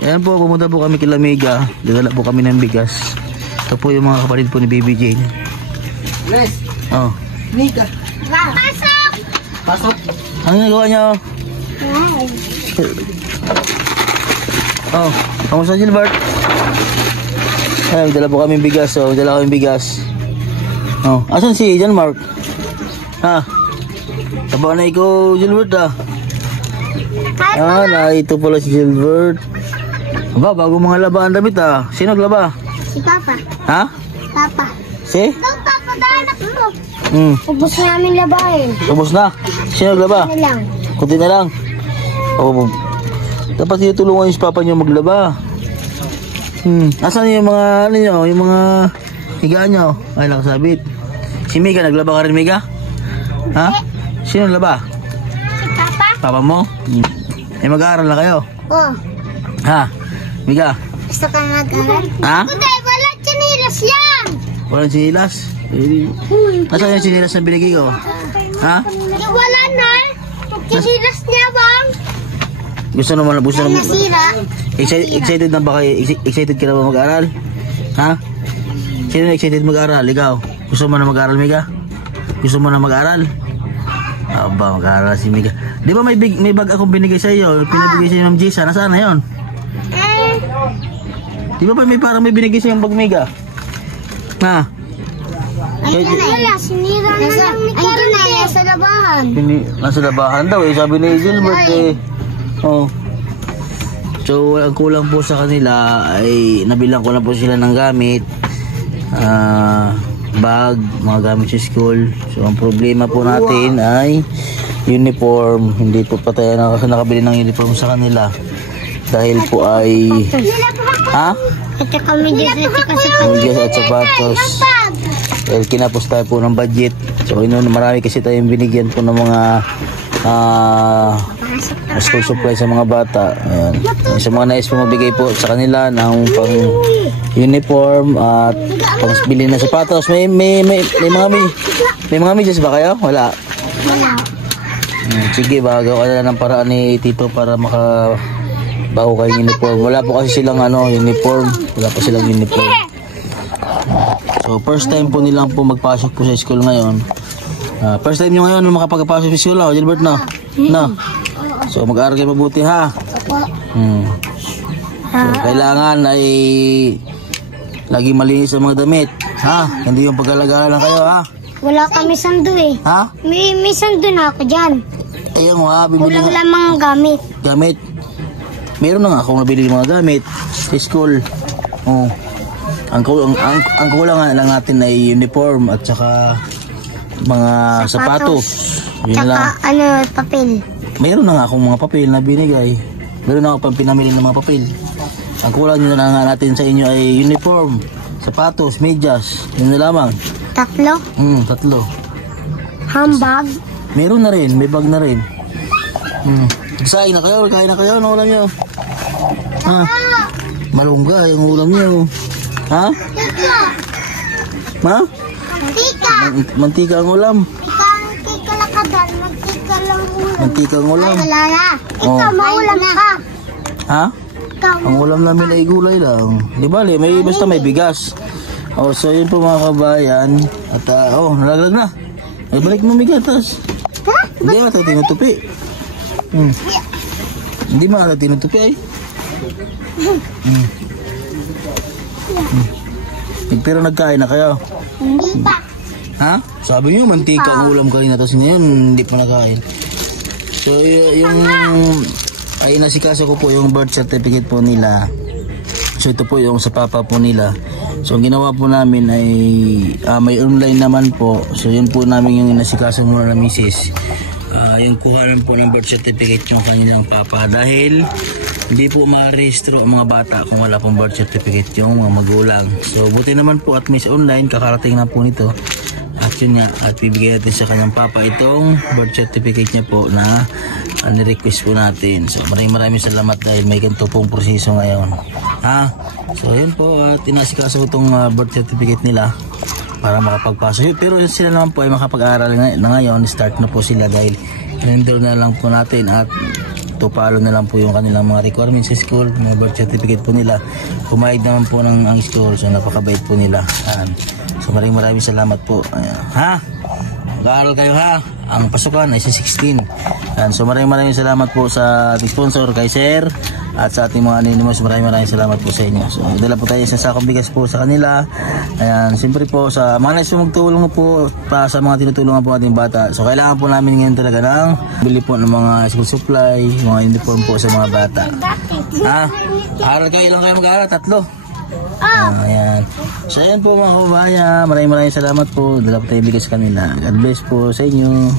Ayan po, pumunta po kami kila Mega. Dadala po kami ng bigas. Ito po yung mga kapatid po ni Baby Jane. Yes. Oh. Mega. Pasok! Pasok. Ano nagawa niyo? Oh, kamusta Gilbert? Ay, dala po kami bigas. Oh, dala kami bigas. Oh, asan si John Mark? Ha? Taba na ikaw, Gilbert ah. Ah, ito pala si Gilbert. Aba, bago mga laba ang damit ah. Sino naglaba? Si Papa. Ha? Papa. Si? Ikaw, Papa, danak mo. Ubus namin labahin. Ubus na? Sino naglaba? Ano lang? Kunti na lang. Oh, dapat tinutulungan yung papa nyo maglaba. Asan yung mga, ano nyo, yung mga higaan nyo? Ay, nakasabit. Si Mega, naglaba ka rin, Mega? Ha? Sino naglaba? Si Papa? Papa mo? Eh, mag-aaral na kayo? Oo. Ha? Mega? Gusto ka mag-aral? Ha? Kundi, wala chinilas yan! Walang sinilas? Nasaan yung sinilas na binigay ko? Ha? Wala na. Chinilas niya, bang? Gusto naman, Nasira. excited na ba kayo? Excited ka na ba mag-aral? Ha? Sino na excited mag-aral? Ikaw? Gusto mo na mag-aral, Mega? Gusto mo na mag-aral? Aba, mag-aral si Mega. Di ba may bag akong binigay sa iyo? Pinabigay sa iyo ng Jisa. Nasaan na yun? Di ba parang may binigay sa iyo ng bag, Mega? Ha? Ay, wala. Sinira na lang ni Karne. Nasa labahan. Nasa labahan daw eh. Sabi ni Gilbert eh. Oh. So, ang kulang po sa kanila ay nabilang ko na po sila ng gamit. Bag, mga gamit sa school. So, ang problema po natin ay uniform. Hindi po pa tayo nakabili ng uniform sa kanila. Dahil po ay... Ha? At kami dito kasi Medyas at sapatos. Dahil kinapos tayo po ng budget. So, marami kasi tayong binigyan po ng mga school supply sa mga bata. Ayan. Sa mga nais po mabigay po sa kanila ng pang uniform at pang bili na sapatos. May mga medyas ba kayo? Wala. Sige, bagaw ka na ng paraan ni Tito para makabago kayong uniform. Wala po kasi silang uniform. Wala pa silang uniform. So, first time po nilang po magpasok po sa school ngayon. First time nyo ngayon makapagpasok sa school, Gilbert, no? No? So, mag-aaral kayo mabuti, ha? So, kailangan ay lagi malinis ang mga damit, ha? Hindi yung pag-alagahan lang kayo, ha? wala kami sando eh. Ha? May sando na ako dyan. Ayun nga, bibili Kulang nga. lamang gamit. Gamit. Meron na nga akong nabili mga gamit sa school. Oh. Ang kulang nga lang natin ay uniform at saka mga sapatos. Yun Tsaka lang. papel. Meron na nga akong mga papel na binigay. Meron na ako pang pinamili ng mga papel. Ang kulang nyo na nga natin sa inyo ay uniform, sapatos, medyas. Yun na lamang. 3. 3. Handbag. Meron na rin, may bag na rin. Kain na kayo, kain na kayo, ano ulam nyo? Ha? Malungga yung ulam nyo. Ha? Ha? Mantika. Mantika ang ulam. Mantika lang ka dyan. Mantika lang ulam. Mantika ang ulam. Ay, wala na. Oh. Ikaw, maulam ka. Ha? Ikaw, Ang ulam namin ay gulay lang. Di ba, may basta may bigas. Oh, so yun po mga kabayan. At nalaglag na. Ay, balik mo may gatas. ha? Hindi ata tinutupi. Hindi ata tinutupi ay. Pero nagkain na kayo. Hindi pa. Ha? Sabi niyo mantika ang ulam kanina tapos ngayon hindi pa nakain. So yung ay nasikaso ko po yung birth certificate po nila. So ito po yung sa papa po nila. So ang ginawa po namin ay may online naman po. So yun po namin yung nasikaso muna ng misis. Yung kuhanan po ng birth certificate yung kanilang papa dahil hindi po ma-rehistro ang mga bata kung wala pong birth certificate yung mga magulang. So buti naman po at miss online kakarating na po nito. At yun nga, at bibigyan natin sa kanyang papa itong birth certificate niya po na ni-request po natin. So maraming salamat dahil may ganito pong proseso ngayon. Ha? So yun po, at inasikaso ko itong birth certificate nila para makapagpasok. Pero sila naman po ay makapag-aaral na ngayon. Start na po sila dahil in-enroll na lang po natin at to follow na lang po yung kanilang mga requirements sa school, mga birth certificate po nila. Pumayag naman po ng ang school, so napakabait po nila. So maraming salamat po. Ha? Mag-aaral kayo ha. Ang pasukan ay sa 16. So maraming salamat po sa ating sponsor kay Sir at sa ating mga anonymous. Maraming salamat po sa inyo. So dala po tayo isang sakong bigas po sa kanila. Ayan, siyempre po sa mga nais magtulong po para sa mga tinutulungan po ating bata. So kailangan po namin ngayon talaga ng bili po ng mga school supply, mga uniform po sa mga bata. Ha? Aral kayo, ilang kayo mag-aaral? 3? Ayan. So ayan po mga kababayan, maraming salamat po. Dala po tayo bigas kanila. God bless po sa inyo.